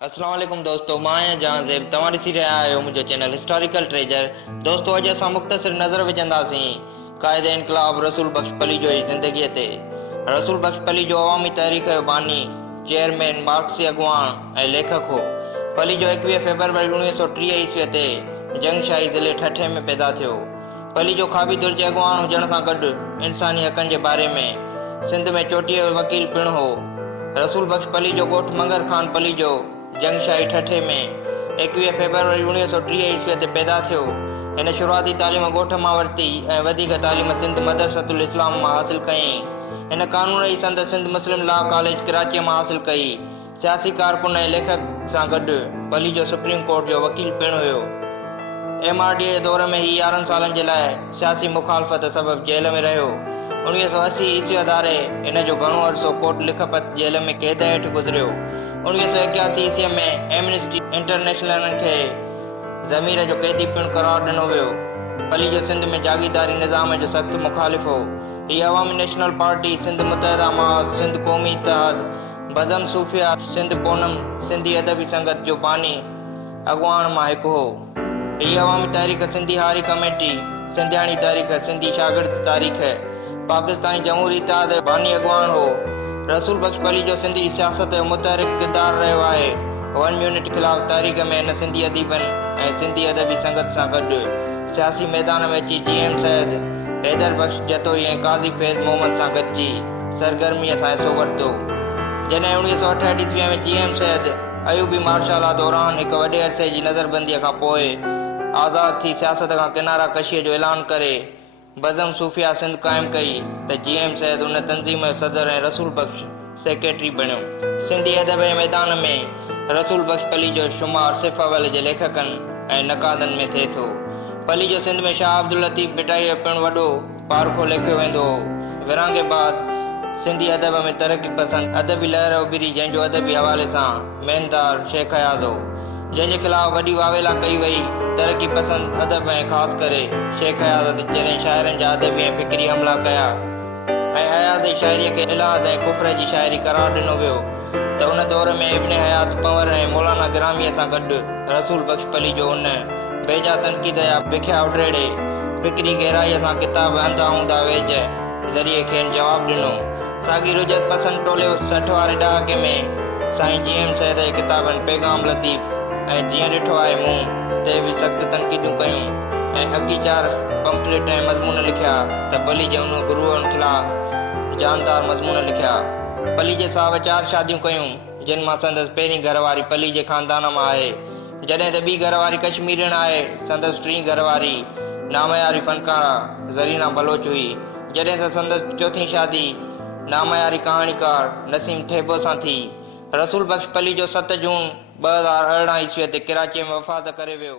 अस्सलाम वालेकुम दोस्तों, मां आहियां जहांज़ेब। तव्हां ॾिसी रहिया आहियो मुंहिंजो चैनल हिस्टोरिकल ट्रेजर। दोस्तों, अॼु असां मुख़्तसिर नज़र विझंदासीं क़ाइद इनक़लाब रसूल बख्श पली जो ज़िंदगीअ ते। रसूल बख्श पली जो अवामी तहरीक जो बानी, चेयरमैन, मार्क्सी अॻुवाण ऐं लेखक हो। पली जो 21 फरवरी 1930 ईस्वीअ ते जंगशाही ज़िले ठठे में पैदा थियो। पली जो ख़ाबी दुर्जे अॻुवाण हुजण सां गॾु इंसानी हक़नि जे बारे में सिंध में चोटीअ जो वकील पिणु हो। रसूल बख्श पली जो ॻोठु मंगर खान पली जो जंगशाही ठठे में 21 फरवरी 1930 ईस्वीअ ते पैदा थियो। हिन शुरूआती तालीम ॻोठ मां वरिती ऐं वधीक तालीम सिंध मदरसतुल इस्लाम मां हासिल कयईं। हिन क़ानूनी संद Sindh Muslim law college Karachi मां हासिल कई। सियासी कारकुन ऐं लेखक सां गॾु पली जो सुप्रीम कोर्ट जो वकील पिणु हुयो। MRD जे दौर में ही 11 सालनि जे लाइ सियासी मुखालफ़त सबबि जेल में रहियो। 1980 ईस्वी धारे हिन जो घणो अरसो कोट लिखपत जेल में क़ैद हेठि गुज़रियो। 1981 ईस्वीअ में एमनेस्टी इंटरनेशनल खे ज़मीर जो कैदी पिणु करार ॾिनो वियो। पली जो सिंध में जागीरदारी निज़ाम जो सख़्त मुखालिफ़ हो। हीअ अवामी नेशनल पार्टी, सिंध मुतहदा माहद, सिंध क़ौमी इत्तेहाद, बज़म सूफ़िया, सिंध पूनम, सिंधी अदबी संगत जो बानी अॻुवाण मां हिकु हो। हीअ अवामी तहरीक सिंधी हारी कमेटी, सिंधियाणी तारीख़, सिंधी शागिर्द तारीख़, पाकिस्तानी जमहूरी इत्तेहाद जो बानी अॻुवाण हो। रसूल बख्श पली जो सिंधी सियासत जो मुतहरिक किरदार रहियो आहे। वन यूनिट ख़िलाफ़ तहरीक में हिन सिंधी अदीबनि ऐं सिंधी अदबी संगत सां गॾु सियासी मैदान में अची GM सैयद हैदर बख्श जतोई ऐं काज़ी फैज़ मोहम्मद सां गॾिजी सरगर्मीअ सां हिसो वरितो। जॾहिं 1968 ईस्वीअ में GM सैयद अयूबी मार्शल लॉ दौरान हिकु वॾे अरसे जी नज़रबंदीअ खां पोइ आज़ाद थी सियासत खां किनारा कशीअ जो ऐलान करे बज़म सूफ़िया सिंध क़ाइमु कई त GM सैयद उन तंज़ीम जो सदर ऐं रसूल बख्श सेक्रेटरी बणियो। सिंधी अदब जे मैदान में रसूल बख्श पली जो शुमार सिफ़ अवल जे लेखकनि ऐं नक़ादनि में थिए थो। पली जो सिंध में शाह अब्दुल लतीफ़ भिटाई जो पिणु वॾो पारखो लिखियो वेंदो हो। विरहाङे बाद सिंधी अदब में तरक़ी पसंद अदबी लहर उभिरी, जंहिंजो अदबी हवाले सां मेनदार शेख हयाज़ हो, जंहिंजे ख़िलाफ़ वॾी वावेला कई वई। तरक़ी पसंद अदब ऐं ख़ासि करे शेख हयाज़ जॾहिं शाइरनि जा अदबी ऐं फ़िक्री हमला कया ऐं हयाज़ जी शाइरीअ खे इलाहद ऐं कुफ़र जी शाइरी करार ॾिनो वियो, त उन दौर में इब्न हयात पंवर ऐं मौलाना गिरामीअ सां गॾु रसूल बख्श पली जो उन बेजा तनक़ीद या बिख्या उडरेड़े फ़िक्री गहराईअ सां किताब अंधा हूंदा वेझ ज़रिए खेनि जवाबु ॾिनो। साॻी रुजत पसंद टोले 60 वारे ॾहाके में साईं GM सैयद जे किताबनि पैगाम लतीफ़ ऐं जीअं ॾिठो आहे मूं ते बि सख़्त तनक़ीदूं कयूं ऐं हक़ी 4 पंपलेट ऐं मज़मून लिखिया त पली जे उन गुरूअनि ख़िलाफ़ जानदार मज़मून लिखिया। पली जे साहब 4 शादियूं कयूं, जिन मां संदसि पहिरीं घरवारी पली जे ख़ानदान मां आहे, जॾहिं त ॿी घरवारी कश्मीरियन आहे। संदसि टीं घरवारी नामयारी फनकारा ज़रीना बलोच हुई, जॾहिं त संदसि चौथीं शादी नामयारी कहाणीकार नसीम ठेबो सां थी। रसूल बख्श पली जो 7 जून 2018 ईस्वीअ ते कराची में वफ़ात करे वियो।